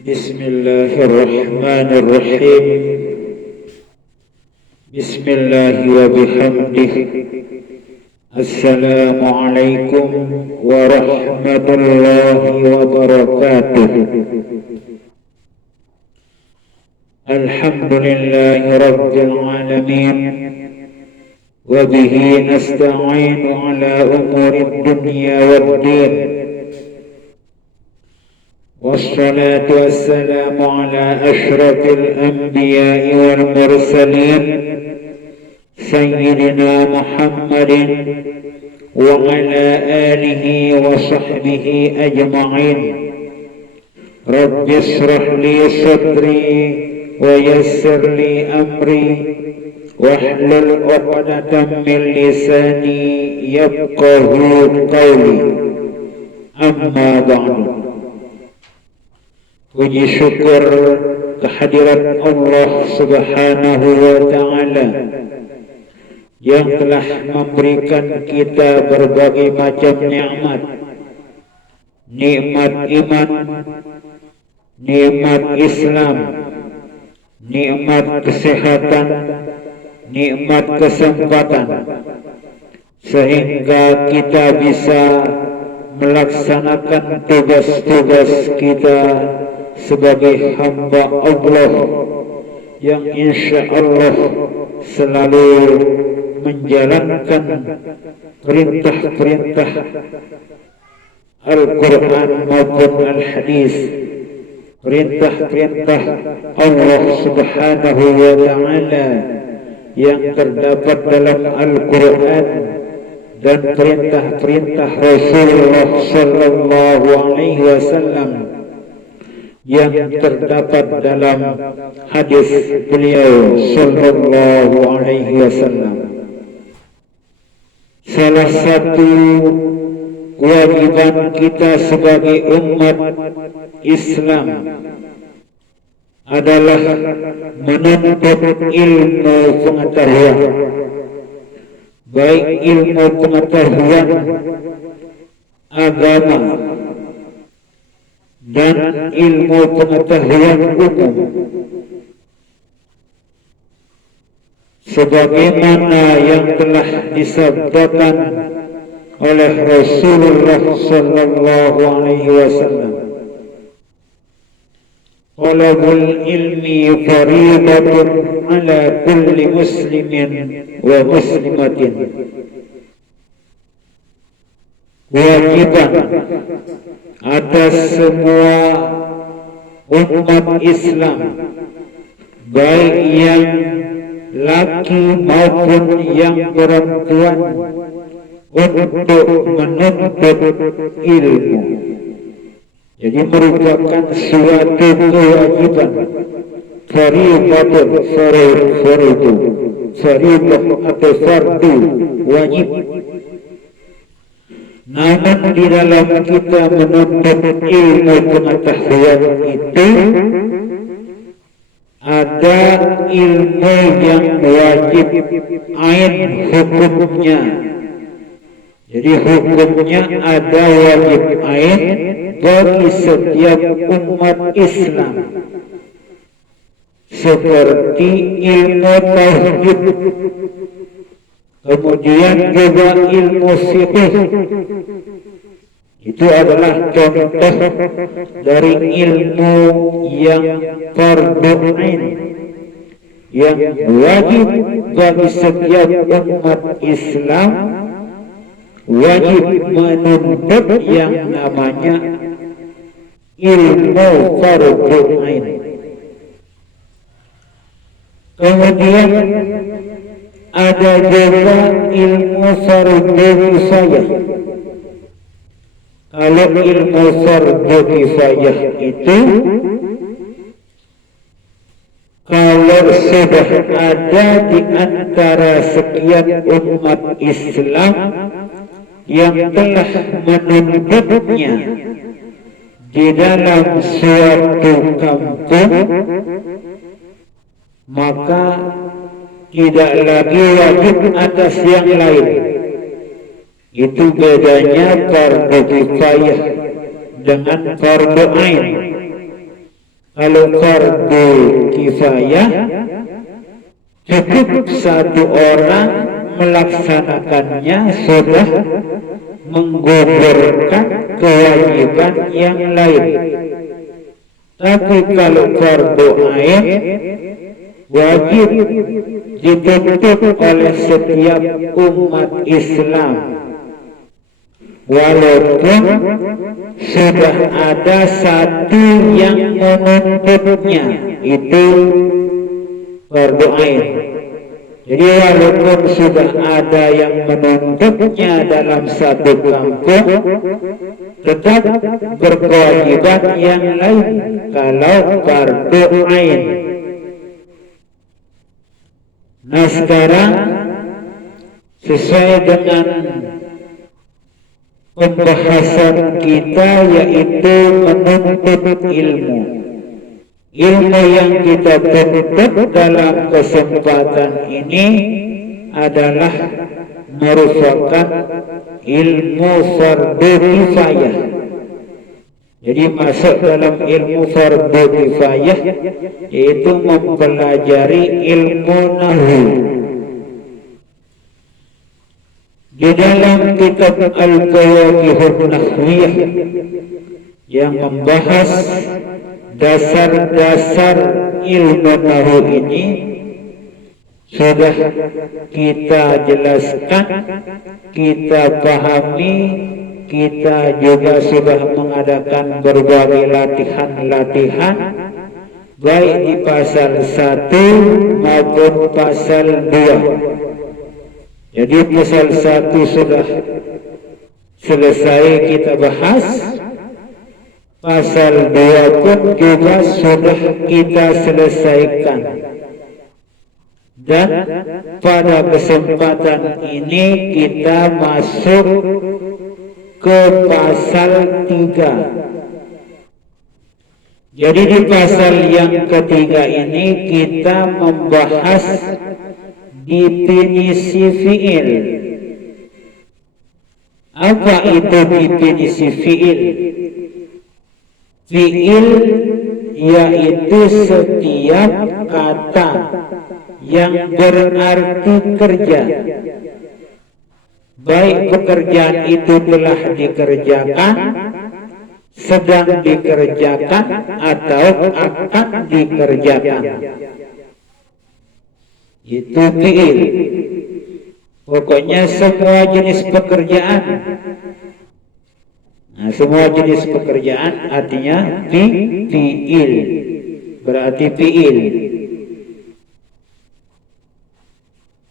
Bismillahirrahmanirrahim. Bismillah wa bihamdih. Assalamualaikum warahmatullahi wabarakatuh. Alhamdulillahi rabbil alamin. Wa bihi nasta'inu ala umurid dunya waddin. والصلاة والسلام على أشرف الأنبياء والمرسلين سيدنا محمد وعلى آله وصحبه أجمعين. رب اشرح لي صدري ويسر لي أمري واحلل عقدة من لساني يفقه قولي. أما بعد. Puji syukur kehadirat Allah Subhanahu wa Ta'ala yang telah memberikan kita berbagai macam nikmat. Nikmat iman, nikmat Islam, nikmat kesehatan, nikmat kesempatan, sehingga kita bisa melaksanakan tugas-tugas kita sebagai hamba Allah yang insya Allah selalu menjalankan perintah-perintah Al-Quran maupun Al-Hadis, perintah-perintah Allah Subhanahu wa Ta'ala yang terdapat dalam Al-Quran dan perintah-perintah Rasulullah Sallallahu Alaihi Wasallam yang terdapat dalam hadis beliau Sallallahu Alaihi Wasallam. Salah satu kewajiban kita sebagai umat Islam adalah menuntut ilmu pengetahuan, baik ilmu pengetahuan agama dan ilmu pengetahuan umum, sebagaimana yang telah disabdakan oleh Rasulullah Sallallahu Alaihi Wasallam. Talabul ilmi faridatun ala kulli muslimin wa muslimatin. Kewajiban atas semua umat Islam, baik yang laki maupun yang perempuan, untuk menuntut ilmu. Jadi merupakan suatu kewajiban, faridatun, faridah atau fardu, wajib. Namun di dalam kita menuntut ilmu pengetahuan itu ada ilmu yang wajib ain hukumnya. Jadi hukumnya ada wajib ain bagi setiap umat Islam, seperti ilmu tauhid, kemudian juga ilmu fiqh. Itu adalah contoh dari ilmu yang fardu ain, yang wajib bagi setiap umat Islam, wajib menuntut yang namanya ilmu fardu ain. Kemudian ada juga ilmu fardu kifayah. Kalau ilmu fardu kifayah itu, kalau sudah ada di antara sekian umat Islam yang telah menuntutnya di dalam suatu kampung, maka tidak lagi wajib atas yang lain. Itu bedanya fardu kifayah dengan fardu ain. Kalau fardu kifayah, cukup satu orang melaksanakannya sudah menggugurkan kewajiban yang lain. Tapi kalau fardu ain, wajib dituntut oleh setiap umat Islam, walaupun sudah ada satu yang menuntutnya, itu fardu ain. Jadi walaupun sudah ada yang menuntutnya dalam satu kampung, tetap berkewajiban yang lain kalau fardu ain. Nah sekarang sesuai dengan pembahasan kita, yaitu menuntut ilmu. Ilmu yang kita tuntut dalam kesempatan ini adalah merupakan ilmu fardu kifayah. Jadi masuk dalam ilmu fardu kifayah, yaitu mempelajari ilmu nahwu. Di dalam kitab Al-Qawaqihun Nahwiyah yang membahas dasar-dasar ilmu nahwu ini sudah kita jelaskan, kita pahami, kita juga sudah mengadakan berbagai latihan-latihan, baik di pasal 1 maupun pasal 2. Jadi pasal 1 sudah selesai kita bahas, pasal 2 pun juga sudah kita selesaikan. Dan pada kesempatan ini kita masuk ke pasal 3. Jadi di pasal yang ketiga ini kita membahas definisi fi'il. Apa itu definisi fi'il? Fi'il yaitu setiap kata yang berarti kerja, baik pekerjaan itu telah dikerjakan, sedang dikerjakan, atau akan dikerjakan. Itu fi'il. Pokoknya semua jenis pekerjaan. Nah, semua jenis pekerjaan artinya fi'il. Berarti fi'il.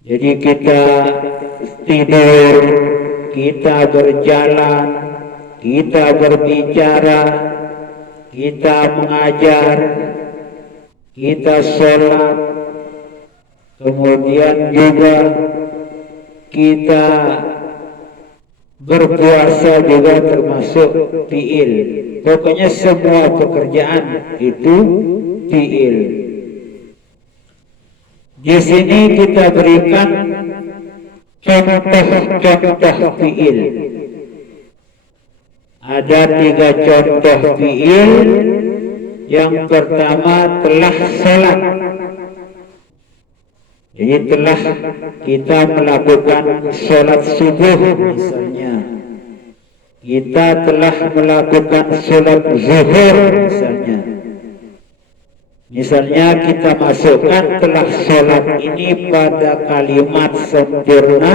Jadi kita tidur, kita berjalan, kita berbicara, kita mengajar, kita sholat, kemudian juga kita berpuasa juga termasuk fi'il. Pokoknya semua pekerjaan itu fi'il. Di sini kita berikan contoh-contoh fi'il. Ada 3 contoh fi'il. Yang pertama telah sholat. Jadi telah kita melakukan sholat subuh misalnya. Kita telah melakukan sholat zuhur misalnya. Misalnya kita masukkan telah sholat ini pada kalimat sempurna.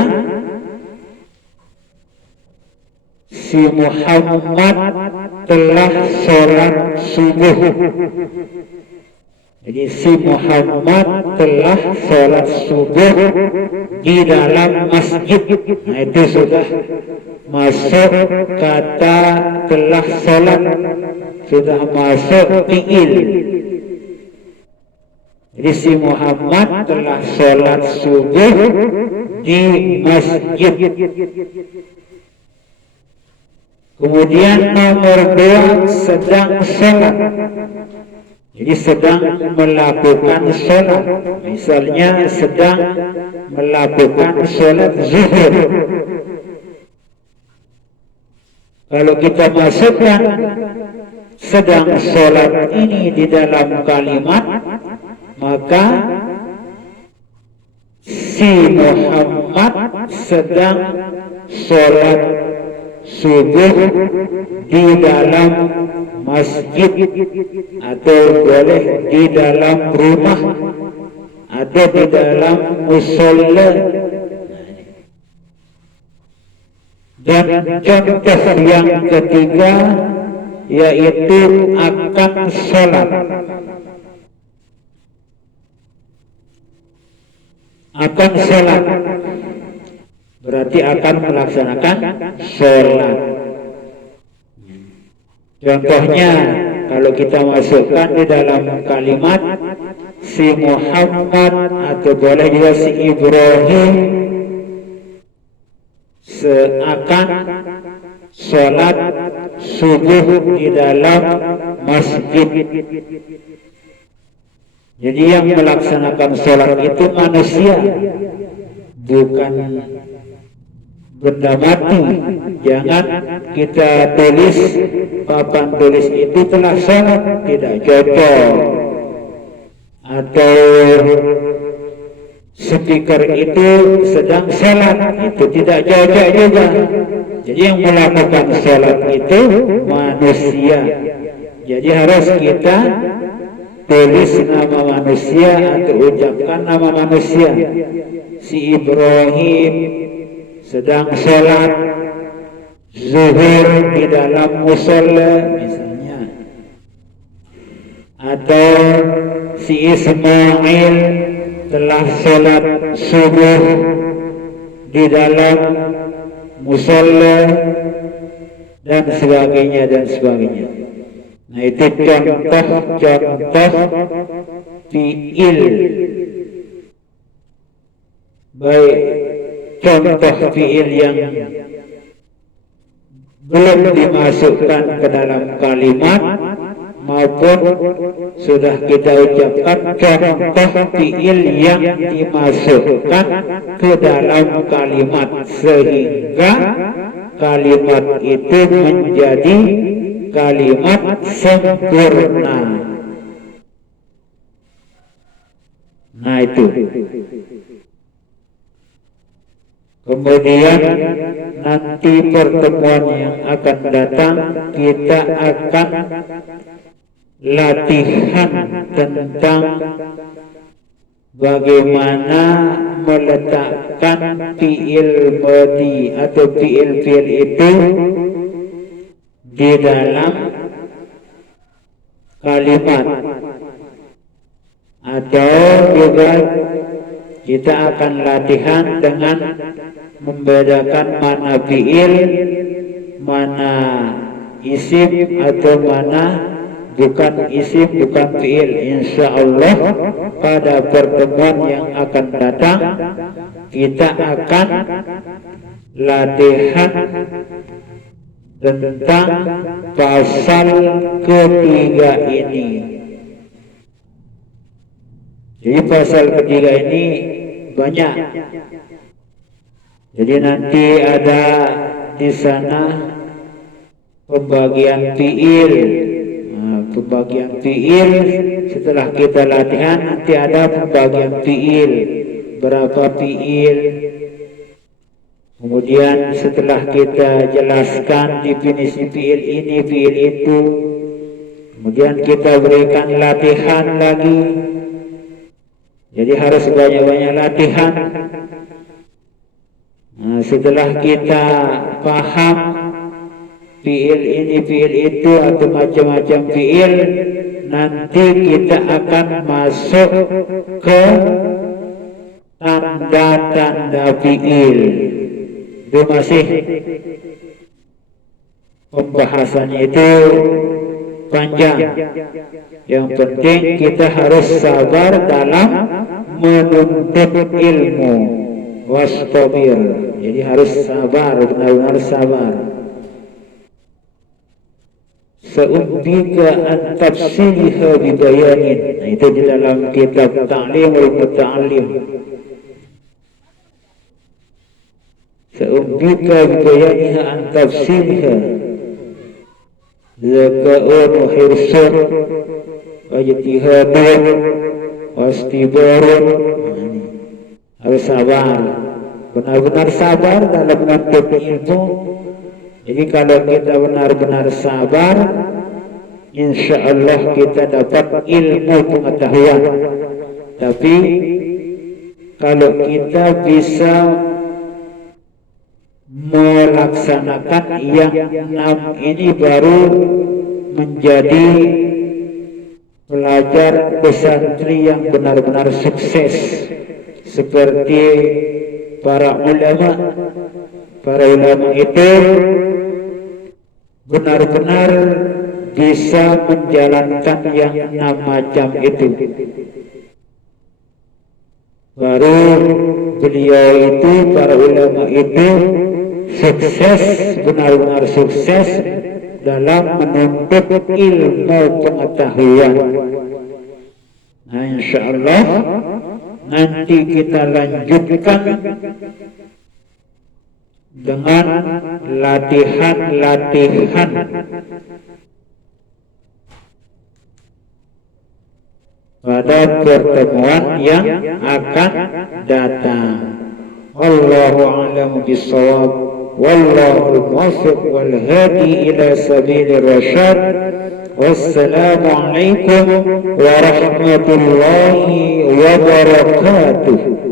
Si Muhammad telah sholat subuh. Jadi si Muhammad telah sholat subuh di dalam masjid. Nah itu sudah masuk kata telah sholat, sudah masuk fi'il. Jadi si Muhammad telah sholat subuh di masjid. Kemudian nomor 2 sedang sholat. Jadi sedang melakukan sholat. Misalnya sedang melakukan sholat zuhur. Kalau kita masukkan sedang sholat ini di dalam kalimat, maka si Muhammad sedang sholat subuh di dalam masjid, atau boleh di dalam rumah, atau di dalam musola. Dan contoh yang ketiga yaitu akan sholat. Akan sholat berarti akan melaksanakan sholat. Contohnya kalau kita masukkan di dalam kalimat si Muhammad, atau boleh juga si Ibrahim, seakan sholat subuh di dalam masjid. Jadi yang melaksanakan sholat itu manusia, bukan benda mati. Jangan kita tulis papan tulis itu telah sholat, tidak cocok. Atau speaker itu sedang sholat, itu tidak cocok juga. Jadi yang melakukan sholat itu manusia. Jadi harus kita tulis nama manusia atau ucapkan nama manusia. Si Ibrahim sedang sholat zuhur di dalam musola misalnya, atau si Ismail telah sholat subuh di dalam musola, dan sebagainya dan sebagainya. Nah, itu contoh-contoh fiil. Baik contoh fiil yang belum dimasukkan ke dalam kalimat maupun sudah kita ucapkan contoh fiil yang dimasukkan ke dalam kalimat sehingga kalimat itu menjadi kalimat sempurna. Nah itu. Kemudian nanti pertemuan yang akan datang kita akan latihan tentang bagaimana meletakkan fiil madhi atau fiil-fiil itu di dalam kalimat, atau juga kita akan latihan dengan membedakan mana fiil, mana isim, atau mana bukan isim, bukan fiil. Insya Allah pada pertemuan yang akan datang kita akan latihan tentang pasal ketiga ini. Jadi pasal ketiga ini banyak. Jadi nanti ada di sana pembagian fiil. Nah, pembagian fiil setelah kita latihan nanti ada pembagian fiil. Berapa fiil? Kemudian setelah kita jelaskan definisi fiil ini, fiil itu, kemudian kita berikan latihan lagi. Jadi harus banyak-banyak latihan. Nah, setelah kita paham fiil ini, fiil itu, atau macam-macam fiil, nanti kita akan masuk ke tanda-tanda fiil. Itu masih pembahasannya itu panjang. Yang penting kita harus sabar dalam menuntut ilmu. Wastabir. Jadi harus sabar, benar-benar sabar. Sa'ubbika an tafsiliha bibayanin. Nah, itu di dalam kitab Ta'limul Muta'allim. Sa'ubbika bibayaniha an tafsiliha. zaka'un wa hirsun wa ijtihadun wa istibarun. Harus sabar, benar-benar sabar dalam menuntut ilmu. Jadi kalau kita benar-benar sabar, insya Allah kita dapat ilmu pengetahuan. Tapi kalau kita bisa melaksanakan yang 6 ini, baru menjadi pelajar pesantren yang benar-benar sukses, seperti para ulama. Para ulama itu benar-benar bisa menjalankan yang 6 macam itu. Baru beliau itu, para ulama itu sukses, benar-benar sukses dalam menuntut ilmu pengetahuan. Nah, insya Allah nanti kita lanjutkan dengan latihan-latihan pada pertemuan yang akan datang. Wallahu a'lamu bissawab, wallahu muwaffiq wal hadi ila sabilir rasyad. Wassalamu alaikum warahmatullahi wabarakatuh.